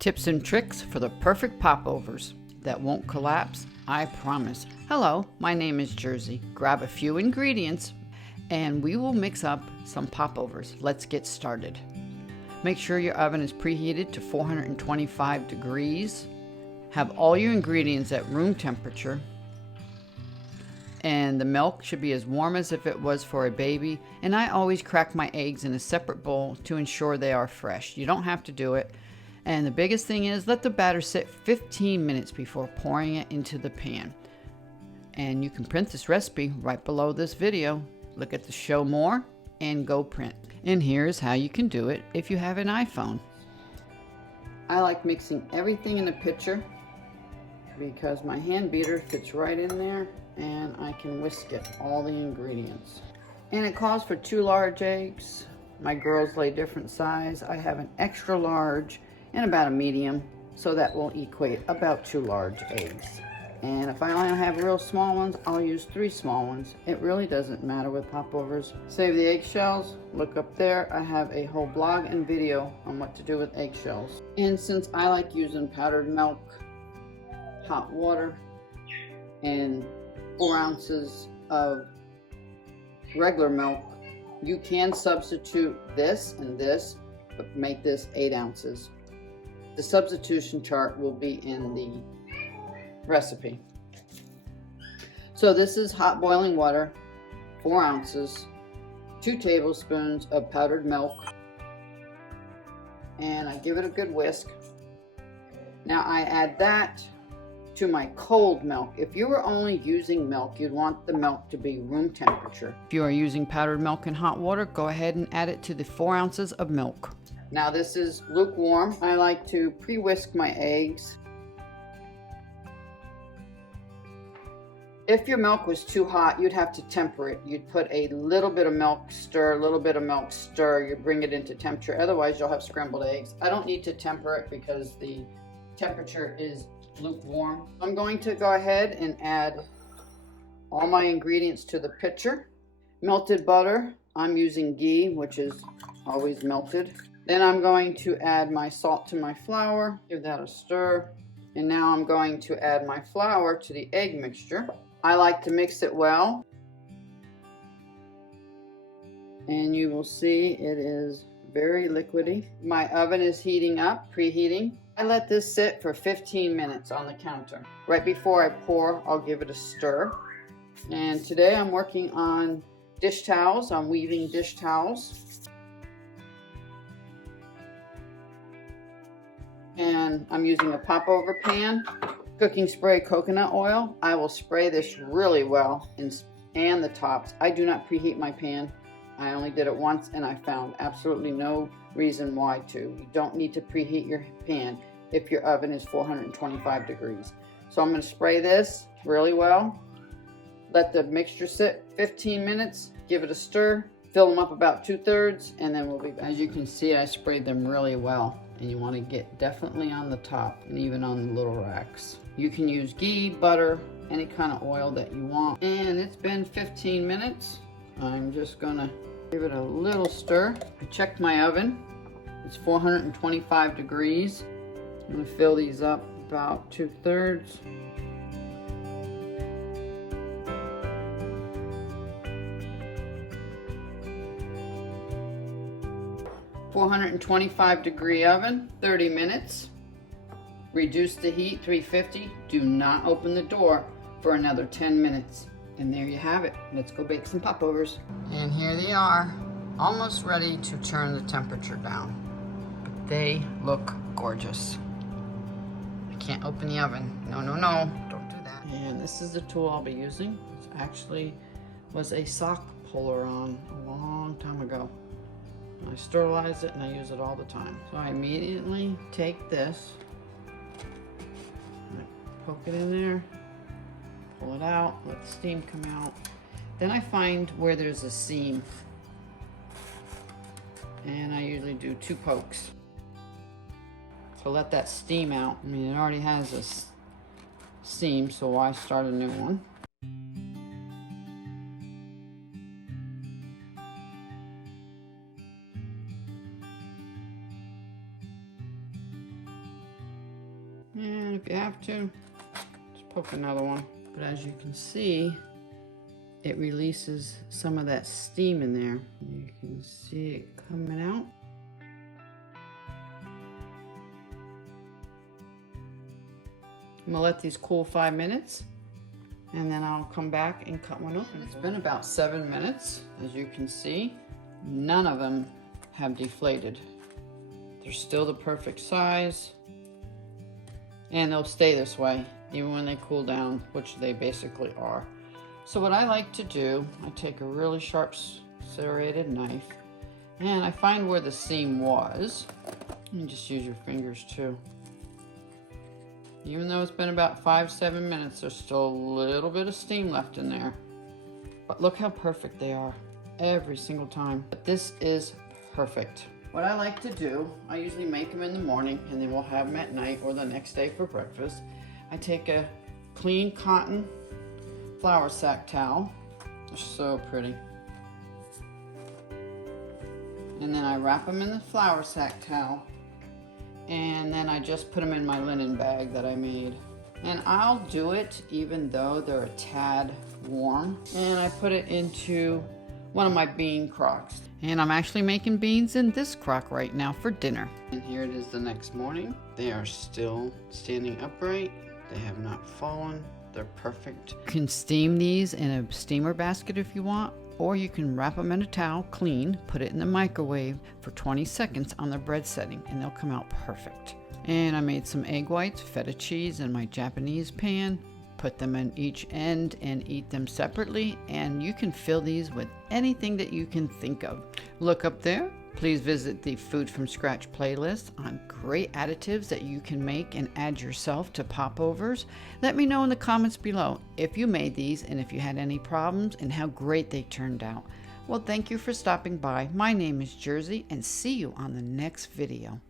Tips and tricks for the perfect popovers that won't collapse, I promise. Hello, my name is Jersey. Grab a few ingredients and we will mix up some popovers. Let's get started. Make sure your oven is preheated to 425 degrees. Have all your ingredients at room temperature. And the milk should be as warm as if it was for a baby. And I always crack my eggs in a separate bowl to ensure they are fresh. You don't have to do it. And the biggest thing is let the batter sit 15 minutes before pouring it into the pan. And you can print this recipe right below this video. Look at the show more and go print. And here's how you can do it if you have an iPhone. I like mixing everything in a pitcher because my hand beater fits right in there and I can whisk it, all the ingredients. And it calls for 2 large eggs. My girls lay different size. I have an extra large and about a medium, so that will equate about 2 large eggs. And if I only have real small ones, I'll use 3 small ones. It really doesn't matter with popovers. Save the eggshells, look up there. I have a whole blog and video on what to do with eggshells. And since I like using powdered milk, hot water, and 4 ounces of regular milk, you can substitute this and this, but make this 8 ounces. The substitution chart will be in the recipe. So this is hot boiling water, 4 ounces, 2 tablespoons of powdered milk, and I give it a good whisk. Now I add that to my cold milk. If you were only using milk, you'd want the milk to be room temperature. If you are using powdered milk and hot water, go ahead and add it to the 4 ounces of milk. Now this is lukewarm. I like to pre-whisk my eggs. If your milk was too hot, you'd have to temper it. You'd put a little bit of milk, stir, a little bit of milk, stir. You bring it into temperature. Otherwise, you'll have scrambled eggs. I don't need to temper it because the temperature is lukewarm. I'm going to go ahead and add all my ingredients to the pitcher. Melted butter. I'm using ghee, which is always melted. Then I'm going to add my salt to my flour, give that a stir. And now I'm going to add my flour to the egg mixture. I like to mix it well. And you will see it is very liquidy. My oven is heating up, preheating. I let this sit for 15 minutes on the counter. Right before I pour, I'll give it a stir. And today I'm working on dish towels. I'm weaving dish towels. And I'm using a popover pan, cooking spray coconut oil. I will spray this really well and the tops. I do not preheat my pan. I only did it once and I found absolutely no reason why to. You don't need to preheat your pan if your oven is 425 degrees. So I'm going to spray this really well. Let the mixture sit 15 minutes, give it a stir, fill them up about 2/3, and then we'll be back. As you can see, I sprayed them really well. And you want to get definitely on the top and even on the little racks. You can use ghee, butter, any kind of oil that you want. And it's been 15 minutes. I'm just gonna give it a little stir. I checked my oven. It's 425 degrees. I'm gonna fill these up about 2/3. 425 degree oven, 30 minutes. Reduce the heat, 350. Do not open the door for another 10 minutes. And there you have it. Let's go bake some popovers. And here they are, almost ready to turn the temperature down. But they look gorgeous. I can't open the oven. No, no, no, don't do that. And this is the tool I'll be using. It actually was a sock puller on a long time ago. I sterilize it and I use it all the time. So I immediately take this, I poke it in there, pull it out, let the steam come out. Then I find where there's a seam and I usually do 2 pokes. So let that steam out. I mean, it already has a seam, so why start a new one? And if you have to, just poke another one. But as you can see, it releases some of that steam in there. You can see it coming out. I'm gonna let these cool 5 minutes, and then I'll come back and cut one open. It's been about 7 minutes. As you can see, none of them have deflated. They're still the perfect size, and they'll stay this way even when they cool down, which they basically are. So what I like to do, I take a really sharp serrated knife, and I find where the seam was. You can just use your fingers too. Even though it's been about 5-7 minutes, there's still a little bit of steam left in there. But look how perfect they are every single time. But this is perfect. What I like to do, I usually make them in the morning and then we'll have them at night or the next day for breakfast. I take a clean cotton flour sack towel. They're so pretty. And then I wrap them in the flour sack towel. And then I just put them in my linen bag that I made. And I'll do it even though they're a tad warm. And I put it into one of my bean crocks. And I'm actually making beans in this crock right now for dinner. And here it is the next morning. They are still standing upright. They have not fallen. They're perfect. You can steam these in a steamer basket if you want, or you can wrap them in a towel clean, put it in the microwave for 20 seconds on the bread setting, and they'll come out perfect. And I made some egg whites, feta cheese in my Japanese pan, put them in each end and eat them separately, and you can fill these with anything that you can think of. Look up there. Please visit the Food from Scratch playlist on great additives that you can make and add yourself to popovers. Let me know in the comments below if you made these and if you had any problems and how great they turned out. Well, thank you for stopping by. My name is Jersey, and see you on the next video.